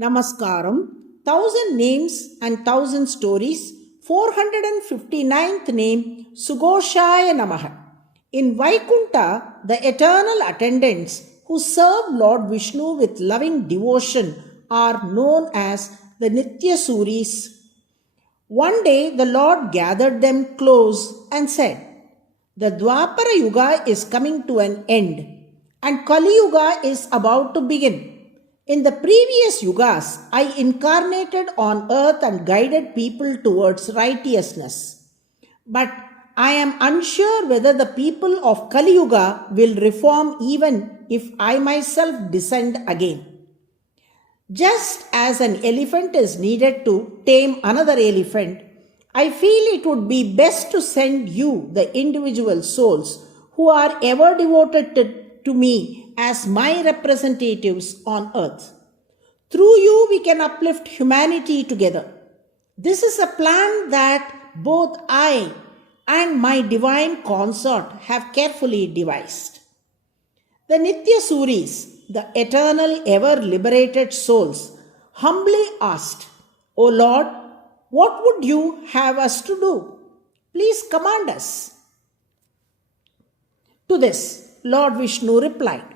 Namaskaram, 1000 names and 1000 stories, 459th name, SUGHOSHAAYA NAMAH. In Vaikunta, the eternal attendants who serve Lord Vishnu with loving devotion are known as the Nityasuris. One day the Lord gathered them close and said, "The Dwapara Yuga is coming to an end and Kali Yuga is about to begin. In the previous yugas, I incarnated on earth and guided people towards righteousness. But I am unsure whether the people of Kali Yuga will reform even if I myself descend again. Just as an elephant is needed to tame another elephant, I feel it would be best to send you, the individual souls, who are ever devoted to me as my representatives on earth. Through you, we can uplift humanity together. This is a plan that both I and my divine consort have carefully devised." The Nityasuris, the eternal ever liberated souls, humbly asked, "O Lord, what would you have us to do? Please command us." To this, Lord Vishnu replied,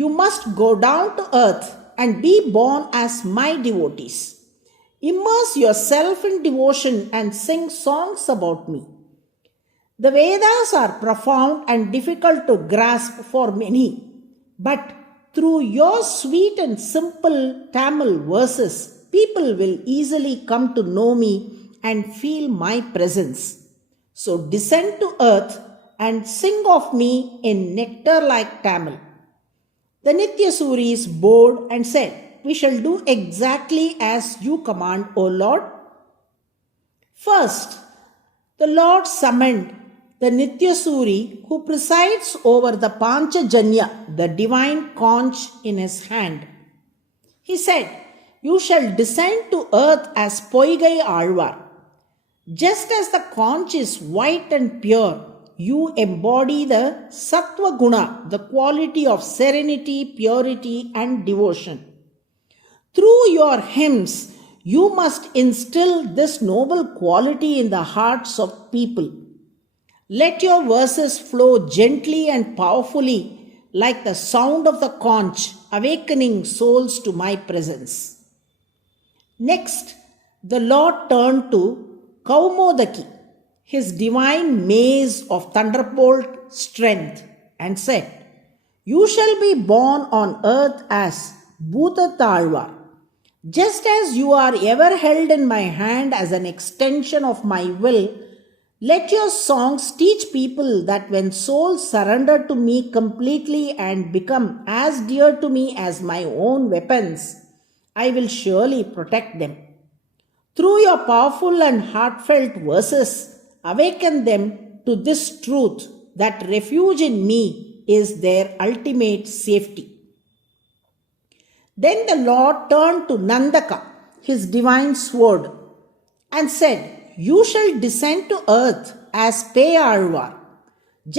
"You must go down to earth and be born as my devotees. Immerse yourself in devotion and sing songs about me. The Vedas are profound and difficult to grasp for many, but through your sweet and simple Tamil verses, people will easily come to know me and feel my presence. So descend to earth and sing of me in nectar-like Tamil." The Nityasuris bowed and said, "We shall do exactly as you command, O Lord." First, the Lord summoned the Nityasuri who presides over the Panchajanya, the divine conch in his hand. He said, "You shall descend to earth as Poigai Alvar. Just as the conch is white and pure, you embody the Sattva Guna, the quality of serenity, purity, and devotion. Through your hymns, you must instill this noble quality in the hearts of people. Let your verses flow gently and powerfully like the sound of the conch, awakening souls to my presence." Next, the Lord turned to Kaumodaki, his divine maze of thunderbolt strength, and said, "You shall be born on earth as Bhutatalvar. Just as you are ever held in my hand as an extension of my will, let your songs teach people that when souls surrender to me completely and become as dear to me as my own weapons, I will surely protect them. Through your powerful and heartfelt verses, awaken them to this truth that refuge in me is their ultimate safety." Then the Lord turned to Nandaka, his divine sword, and said, "You shall descend to earth as Peyalvar.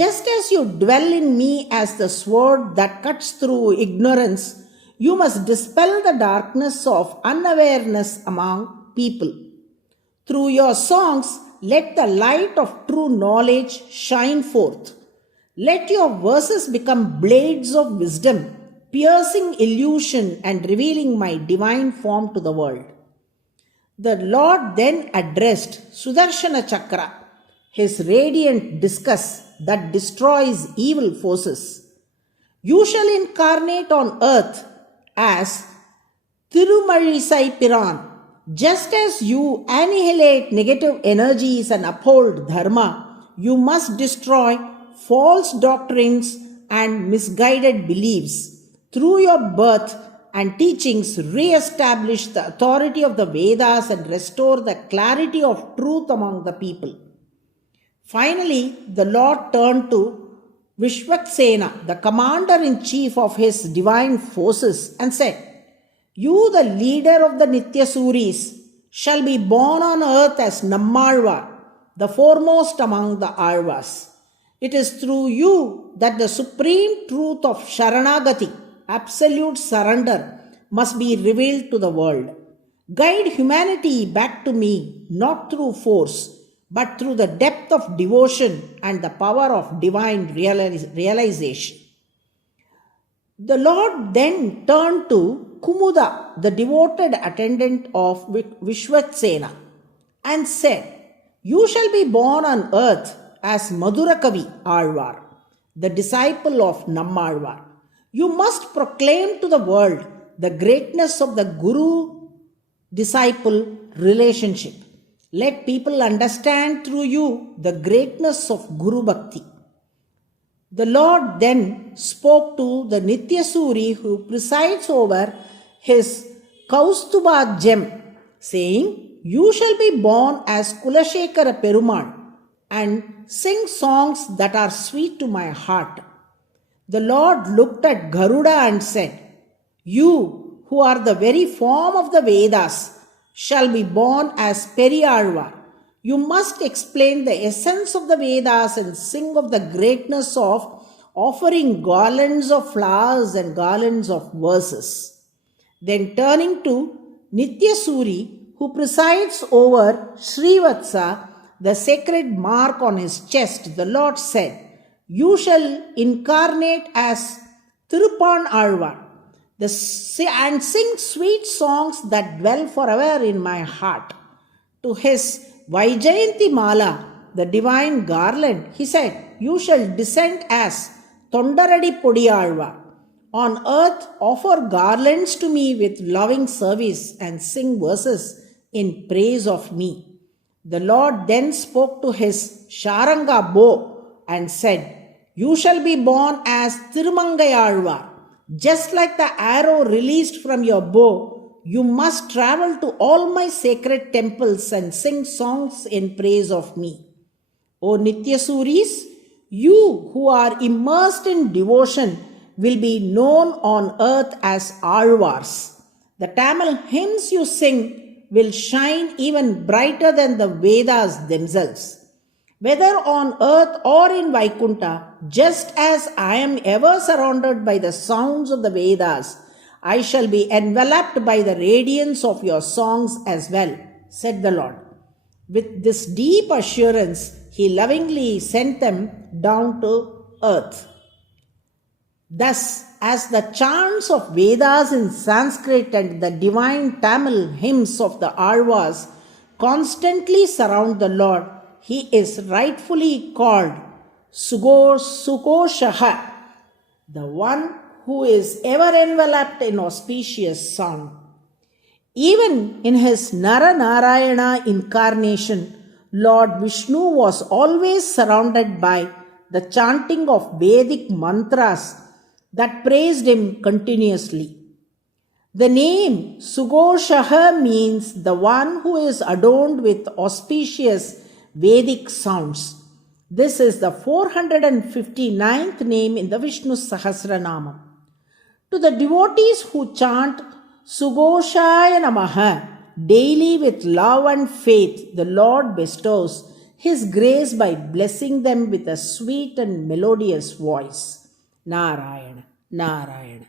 Just as you dwell in me as the sword that cuts through ignorance, you must dispel the darkness of unawareness among people. Through your songs, let the light of true knowledge shine forth. Let your verses become blades of wisdom, piercing illusion and revealing my divine form to the world." The Lord then addressed Sudarshana Chakra, his radiant discus that destroys evil forces. "You shall incarnate on earth as Tirumalizai Piran. Just as you annihilate negative energies and uphold dharma, you must destroy false doctrines and misguided beliefs. Through your birth and teachings, re-establish the authority of the Vedas and restore the clarity of truth among the people." Finally, the Lord turned to Vishwaksena, the commander-in-chief of his divine forces, and said, "You, the leader of the Nityasuris, shall be born on earth as Nammalvar, the foremost among the Alvas. It is through you that the supreme truth of Sharanagati, absolute surrender, must be revealed to the world. Guide humanity back to me, not through force, but through the depth of devotion and the power of divine realization. The Lord then turned to Kumuda, the devoted attendant of Vishwaksena, and said, "You shall be born on earth as Madhurakavi Alvar, the disciple of Nammalvar. You must proclaim to the world the greatness of the Guru-disciple relationship. Let people understand through you the greatness of Guru Bhakti." The Lord then spoke to the Nityasuri who presides over his Kaustuba gem, saying, "You shall be born as Kulashekara Perumal and sing songs that are sweet to my heart." The Lord looked at Garuda and said, "You who are the very form of the Vedas shall be born as Periyalvar. You must explain the essence of the Vedas and sing of the greatness of offering garlands of flowers and garlands of verses." Then turning to Nityasuri, who presides over Srivatsa, the sacred mark on his chest, the Lord said, "You shall incarnate as Tirupan Alvar and sing sweet songs that dwell forever in my heart." To his Vaijayanti Mala, the divine garland, he said, "You shall descend as Tondaradi Podiyalvar. On earth, offer garlands to me with loving service and sing verses in praise of me." The Lord then spoke to his Sharanga bow and said, "You shall be born as Tirumangayalvar. Just like the arrow released from your bow, you must travel to all my sacred temples and sing songs in praise of me." O Nityasuris, you who are immersed in devotion will be known on earth as Alvars. The Tamil hymns you sing will shine even brighter than the Vedas themselves. Whether on earth or in Vaikunta, just as I am ever surrounded by the sounds of the Vedas, I shall be enveloped by the radiance of your songs as well, said the Lord. With this deep assurance, he lovingly sent them down to earth. Thus, as the chants of Vedas in Sanskrit and the divine Tamil hymns of the Alvars constantly surround the Lord, he is rightfully called SUGHOSHAAYA, the one who is ever enveloped in auspicious sound. Even in his Nara-Narayana incarnation, Lord Vishnu was always surrounded by the chanting of Vedic mantras that praised him continuously. The name SUGHOSHAAYA means the one who is adorned with auspicious Vedic sounds. This is the 459th name in the Vishnu Sahasranama. To the devotees who chant SUGHOSHAAYA NAMAH daily with love and faith, the Lord bestows his grace by blessing them with a sweet and melodious voice. Narayana, Narayana.